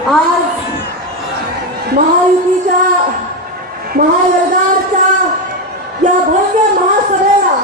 आज महायुतीच्या महायोगाच्या या भव्य महासभेला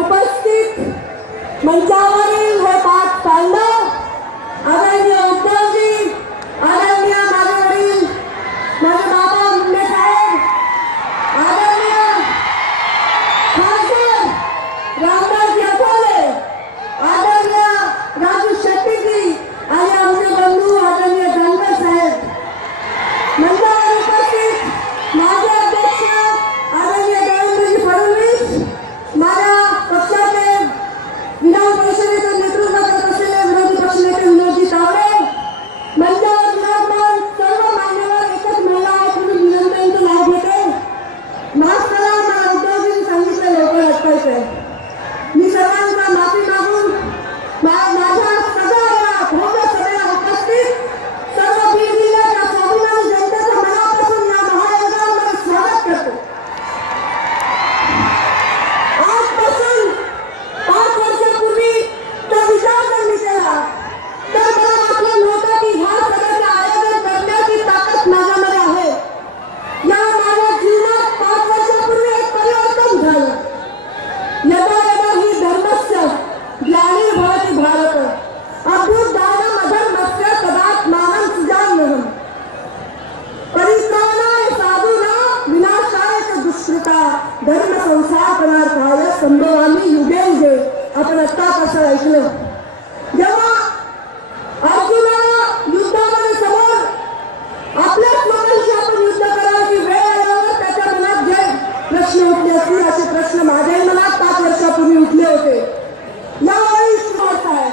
उपस्थित मंचावरील हे पाच पांडव आदरणीय उद्धवजी, आदरणीय माझे वडील माझे बाबा मुंडे साहेब, आदरणीय खासदार रामदास आठवले, आदरणीय राजू शेट्टीजी आणि आमचे बंधू आदरणीय धनगर साहेब, मंचावर उपस्थित माझे अध्यक्ष आदरणीय देवेंद्रजी फडणवीस, माझ्या पक्षाचे विधान परिषदेचं नेतृत्व करत असलेले विरोधी पक्षनेते विनोदजी तावडे, मंचावर विराजमान सर्व मान्यवर एकच महिला आहेत म्हणून विनंत्यांचं नाव घेते. माफ करा, मला उद्धवजींनी सांगितलं लवकर अटकायचंय. मी सर्वांचा माफी मागून माझ्या सगळ्या भव्य सभेला उपस्थित सर्व बीड जिल्ह्याच्या स्वाभिमानी जनतेचं मनापासून या महायोगामध्ये स्वागत करतो. आजपासून 5 वर्षापूर्वी तो विचार जर मी केला तर मला वाटलं नव्हतं की ह्या सगळ्याचं आयोजन करण्याची ताकद माझ्यामध्ये आहे. या माझ्या जीवनात 5 वर्षापूर्वी एक परिवर्तन झालं. यदा यदा ही धर्मस्य ग्लानिर्भवति भारत अभ्युत्थानम् अधर्मस्य तदात्मानं सृजाम्यहम् परित्राणाय साधूनां विनाशाय च दुष्कृता धर्म संस्थापनार्थाय संभवामि युगे युगे. आपण आत्तापासून ऐकलं जेव्हा अर्जुनाला युद्धामध्ये समोर आपल्याच लोकांशी आपण युद्ध करायची वेळ आल्यावर त्याच्या मनात जे प्रश्न उठले असतील असे प्रश्न माझ्याही मनात 5 वर्षापूर्वी उठले होते. यावेळी वारसा आहे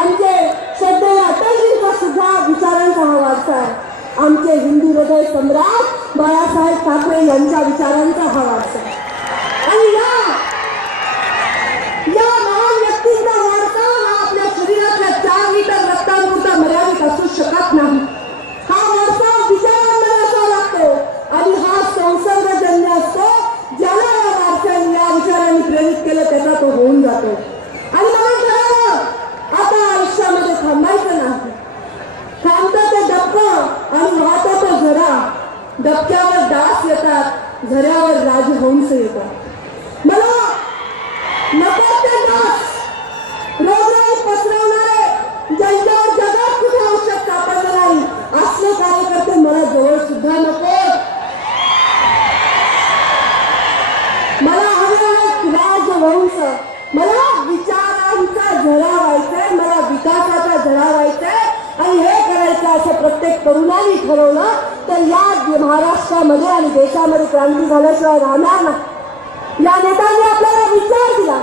आमचे श्रद्धेय अटलजींचा सुद्धा विचारांचा हा वारसा आहे. आमचे हिंदू हृदय सम्राट बाळासाहेब ठाकरे यांच्या विचारांचा हा वारसा आहे. आणि या महान व्यक्तींचा वारसा हा आपल्या शरीरातल्या 4 लिटर रक्तापुरता मर्यादित असू शकत नाही. हा वारसा विचारांमध्ये असावा लागतो आणि हा संसर्गजन्य असतो. ज्याला या वारसाने या विचारांनी प्रेरित केलं त्याचा तो होऊन जातो. आणि मला ठरवलं आता आयुष्यामध्ये थांबायचं नाही. थांबतं ते डबकं आणि वाहतं तो झरा. डबक्यावर डास येतात, झऱ्यावर राजहंस येतात. मला नको ते डास रोग पसरवणारे ज्यांच्यावर जगात कुठे औषध सापडलं नाही असले कार्यकर्ते मला जवळ सुद्धा नको. मला हवे राजवंश. मला विचारांचा झरा व्हायचंय, मला विकासाचा झरा व्हायचंय आणि हे करायचं असं प्रत्येक तरुणांनी ठरवलं तर या महाराष्ट्रामध्ये आणि देशामध्ये क्रांती झाल्याशिवाय राहणार नाही. या नेत्यांनी आपल्याला विचार दिला,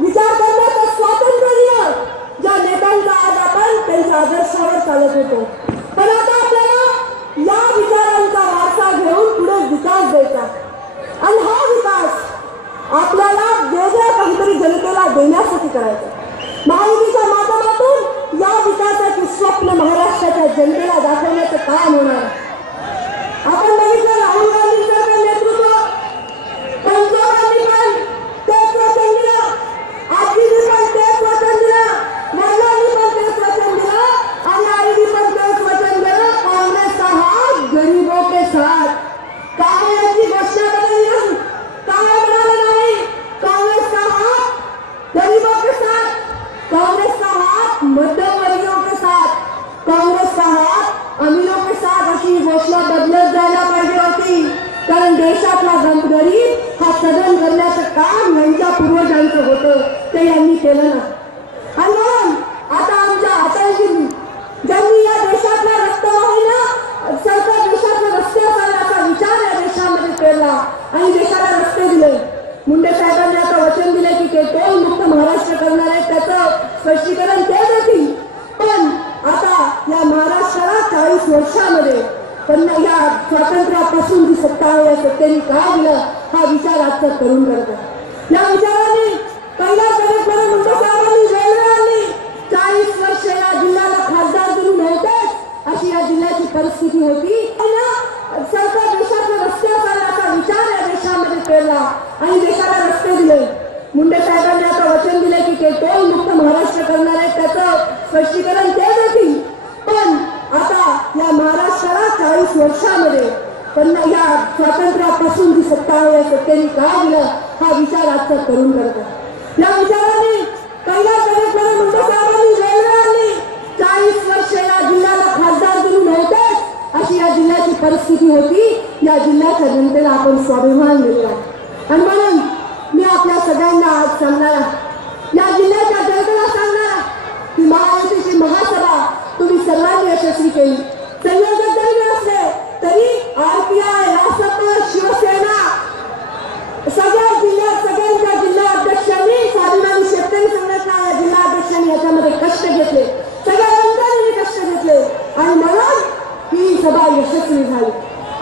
विचार करण्याचं स्वातंत्र्य दिलं. ज्या नेत्यांचा आज आपण त्यांच्या आदर्शावर चालत होतो, पण आता आपल्याला या विचारांचा वारसा घेऊन पुढे विकास द्यायचा. आणि हा विकास आपल्याला वेगळं काहीतरी जनतेला देण्यासाठी करायचं. महायुतीच्या माध्यमातून या विकासाची स्वप्न महाराष्ट्राच्या जनतेला दाखवण्याचं काम होणार. आपण बघितलं राहुल गांधींचं नेतृत्व, पंतप्रधानांनी पण तेच वचन दिलं, आजींनी पण तेच वचन दिलं, महिलांनी पण तेच वचन दिलं आणि आईनी पण तेच वचन दिलं. काँग्रेस का हात गरीबों के साथ. काँग्रेसची घोषणा बदलली नाही, काय म्हणाले नाही. काँग्रेस का हात गरीबों के साथ, कांग्रेस का हाथ मध्यमवर्गीयों के साथ, कांग्रेस का हाथ अमीरों के साथ अशी घोषणा बदलत जायला पाहिजे होती. कारण देशातला गरीब हा सदन करण्याचं काम यांच्या पूर्वजांचं होतं, ते यांनी केलं ना. आणि म्हणून आता आमच्या अटलजींनी ज्यांनी या देशातल्या रक्तवाहिन्या सरकार देशाचे रस्ते असायचा विचार या देशामध्ये केला आणि देशाला रस्ते दिले. मुंडे साहेबांनी आता वचन दिले की ते टोल मुक्त महाराष्ट्र करणार आहे, त्याचं स्पष्टीकरण ते देतील. पण आता या महाराष्ट्राला 40 वर्षामध्ये पण या स्वातंत्र्यापासून जी सत्ता आहे या सत्तेने काय दिलं हा विचार आजचा तरुण करतो. या विचारांनी पहिल्या सभेमध्ये मुंडे साहेबांनी वेळोवेळी 40 वर्ष या जिल्ह्याला खासदार जरी नव्हते अशी या जिल्ह्याची परिस्थिती होती. सरकार देशाचे रस्ते असायचा विचार या देशामध्ये केला आणि देशाला रस्ते दिले. मुंडे साहेबांनी आता वचन दिले की ते टोल मुक्त महाराष्ट्र करणार आहे, त्याचं स्पष्टीकरण ते देतील. पण आता 40 वर्षामध्ये त्यांना या स्वातंत्र्यापासून जी सत्ता आहे या सत्तेने का दिलं हा विचार आजचा तरुण करतो. या विचारांनी पहिल्या कनेक्टमध्ये मुंडे साहेबांनी वेळ आणली. 40 वर्ष या जिल्ह्याला खासदार दिली नव्हतेच अशी या जिल्ह्याची परिस्थिती होती. या जिल्ह्याच्या जनतेला आपण स्वाभिमान दिला आणि म्हणून मी आपल्या सगळ्यांना आज सांगणार, या जिल्ह्याच्या जनतेला सांगणार की महायुतीची महासभा तुम्ही सर्वांनी यशस्वी केली. संयोजक जरी नसले तरी RPI, रासप, शिवसेना सगळ्या जिल्ह्यात सगळ्यांच्या जिल्हा अध्यक्षांनी, स्वाभिमानी शेतकरी संघटना जिल्हा अध्यक्षांनी याच्यामध्ये कष्ट घेतले, सगळ्या यंत्रणेने कष्ट घेतले आणि म्हणून ही सभा यशस्वी झाली.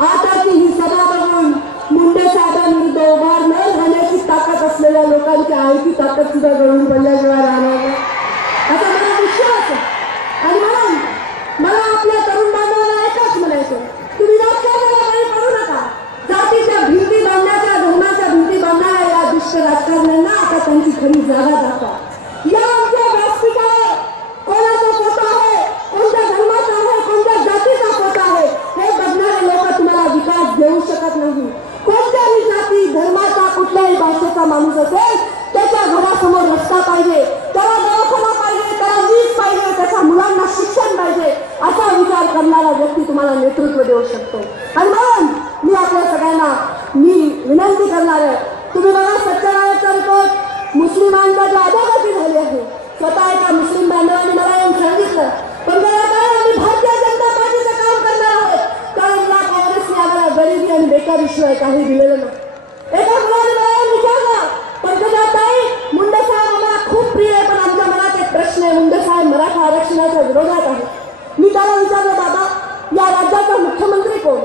आता की ही सभा बघून मुंडे साहेबांविरुद्ध उभा न राहण्याची ताकद असलेल्या लोकांची आयती ताकद सुद्धा गळून पडल्याशिवाय राहणार नाही असा मला विश्वास आहे. आणि म्हणून मला आपल्या तरुण बांधवांना एकच म्हणायचं, तुम्ही राजकारणाला बळी पडू नका. जातीच्या भिंती बांधण्याच्या, धर्माच्या भिंती बांधणाऱ्या या दुष्ट राजकारण्यांना आता त्यांची खरी जागा दाखवा. या आमच्या व्यासपीठावर कोणाचा फोटो आहे, कोणत्या धर्माचा आहे, कोणत्या जातीचा फोटो आहे हे बघणारे लोक तुम्हाला विकास देऊ शकत नाही. कोणत्याही जाती धर्माचा कुठल्याही भाषेचा माणूस असेल त्याच्या घरासमोर रस्ता पाहिजे, त्याला दवाखाना पाहिजे, त्याला वीज पाहिजे, त्याच्या मुलांना शिक्षण पाहिजे असा विचार करणारा व्यक्ती तुम्हाला नेतृत्व देऊ शकतो. आणि म्हणून मी आपल्या सगळ्यांना विनंती करणार आहे, तुम्ही बघा सत्यनारायणचा रिपोर्ट मुस्लिमांचा जो अधोगती झाली आहे. स्वतः एका मुस्लिम बांधवांनी मला येऊन सांगितलं, पण आम्ही भारतीय जनता पार्टीचं काम करणार आहोत कारण या काँग्रेसने आम्हाला गरिबी आणि बेकारीशिवाय काही दिलेलं नाही. एका मुलाने मला येऊन विचारलं, पंकजाताई मुंडे साहेब आम्हाला खूप प्रिय आहे पण आमच्या मनात एक प्रश्न आहे, मुंडे साहेब मराठा आरक्षणाच्या विरोधात आहे. मी त्याला विचारलं, बाबा या राज्याचा मुख्यमंत्री कोण?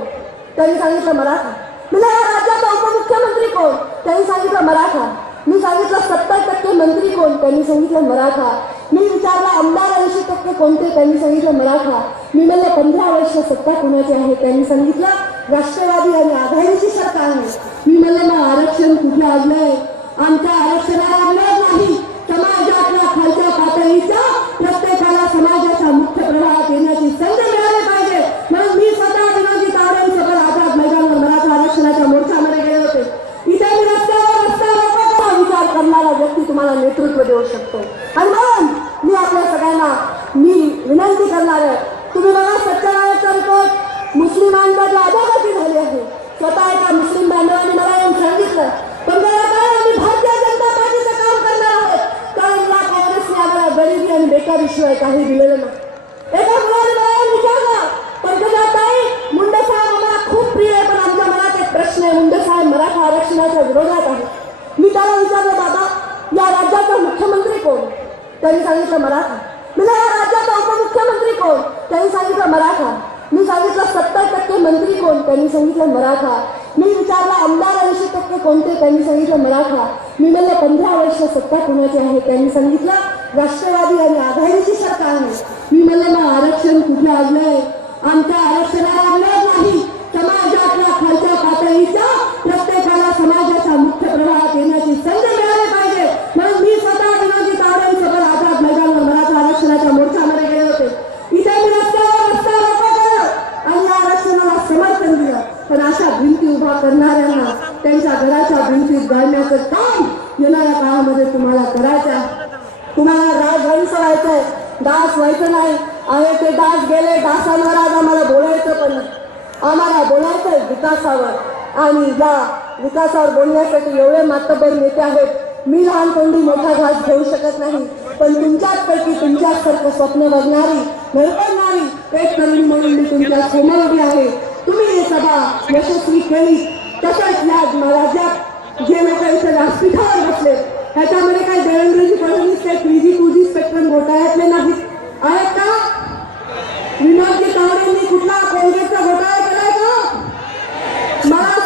त्यांनी सांगितलं मराठा. म्हणजे या राज्याचा उपमुख्यमंत्री कोण? त्यांनी सांगितलं मराठा. मी सांगितलं 70% मंत्री कोण? त्यांनी सांगितलं मराठा. मी विचारलं आमदार 80% कोणते? त्यांनी सांगितलं मराठा. मी म्हणलं 15 वर्ष सत्ता कोणाची आहे? त्यांनी सांगितलं राष्ट्रवादी आणि आघाडीची सत्ता आहे. मी म्हणलं मग आरक्षण कुठे आणलंय? आमच्या आरक्षणाला आणलं नाही. समाजातल्या खालच्या पातळीच्या प्रत्येकाला समाजाच्या मुख्य प्रवाहात येण्याची संधी मिळाली पाहिजे. म्हणून मी स्वतः विनोदी तावडेंसोबत आझाद मैदानावर मराठा आरक्षणाच्या मोर्चामध्ये गेले होते. इथे मी रस्त्यावर विचार करणारा व्यक्ती तुम्हाला नेतृत्व देऊ शकतो. आणि म्हणून मी आपल्या सगळ्यांना विनंती करणार आहे, तुम्ही बघा सत्यनारायणचा रिपोर्ट मुस्लिमांचा जो अधोगती झाली आहे. स्वतः एका मुस्लिम बांधवांनी मला येऊन सांगितलं, पण आम्ही भारतीय जनता पार्टीचं काम करणार आहोत कारण या काँग्रेसने आम्हाला गरिबी आणि बेकारीशिवाय काही दिलेलं नाही. एका मुलाने मला येऊन विचारलं, पंकजाताई मुंडे साहेब आम्हाला खूप प्रिय आहे पण आमच्या मनात एक प्रश्न आहे, मुंडे साहेब मराठा आरक्षणाच्या विरोधात आहे. मी त्याला विचारलं, बाबा या राज्याचा मुख्यमंत्री कोण? त्यांनी सांगितलं मराठा. म्हणजे या राज्याचा उपमुख्यमंत्री कोण? त्यांनी सांगितलं मराठा. मी सांगितलं 70% मंत्री कोण? त्यांनी सांगितलं मराठा. मी विचारलं आमदार 80% कोणते? त्यांनी सांगितलं मराठा. मी म्हणलं 15 वर्ष सत्ता कोणाची आहे? त्यांनी सांगितलं राष्ट्रवादी आणि आघाडीची सत्ता आहे. मी म्हणलं मग आरक्षण कुठे आणलंय? आमच्या आरक्षणाला आणलं नाही. समाजातल्या खालच्या पातळीच्या प्रत्येकाला समाजाच्या मुख्य प्रवाहात येण्याची संधी मिळाली पाहिजे. म्हणून मी स्वतः विनोदी तावडेंसोबत आझाद मैदानावर मराठा आरक्षणाच्या मोर्चामध्ये गेले होते. इथे मी रस्त्यावर रस्ता रोको केलं आणि या आरक्षणाला समर्थन दिलं. पण अशा भिंती उभा करणाऱ्यांना त्यांच्या घराच्या भिंतीत गाळण्याचं काम येणाऱ्या काळामध्ये तुम्हाला करायचं. तुम्हाला राजहंस व्हायचंय, दास व्हायचं नाही. आहे ते दास गेले, दासांवर आज आम्हाला बोलायचं पण नाही. आम्हाला बोलायचंय विकासावर आणि या विकासावर बोलण्यासाठी एवढे मातब्बर नेते आहेत. मी लहान तोंडी मोठा घास घेऊ शकत नाही पण तुमच्याचपैकी तुमच्यासारखं स्वप्न बघणारी धडपडणारी एक तरुणी म्हणून मी तुमच्या समोर उभी आहे. तुम्ही ही सभा यशस्वी केली. तसंच या राज्यात जे लोक इथे व्यासपीठावर बसले ह्याच्यामध्ये काही देवेंद्रजी फडणवीस ते 3G 2G स्पेक्ट्रम घोटाळ्यातले नाहीत आहेत का? विनोदजी तावडेंनी कुठला काँग्रेसचा घोटाळा केलाय का? मला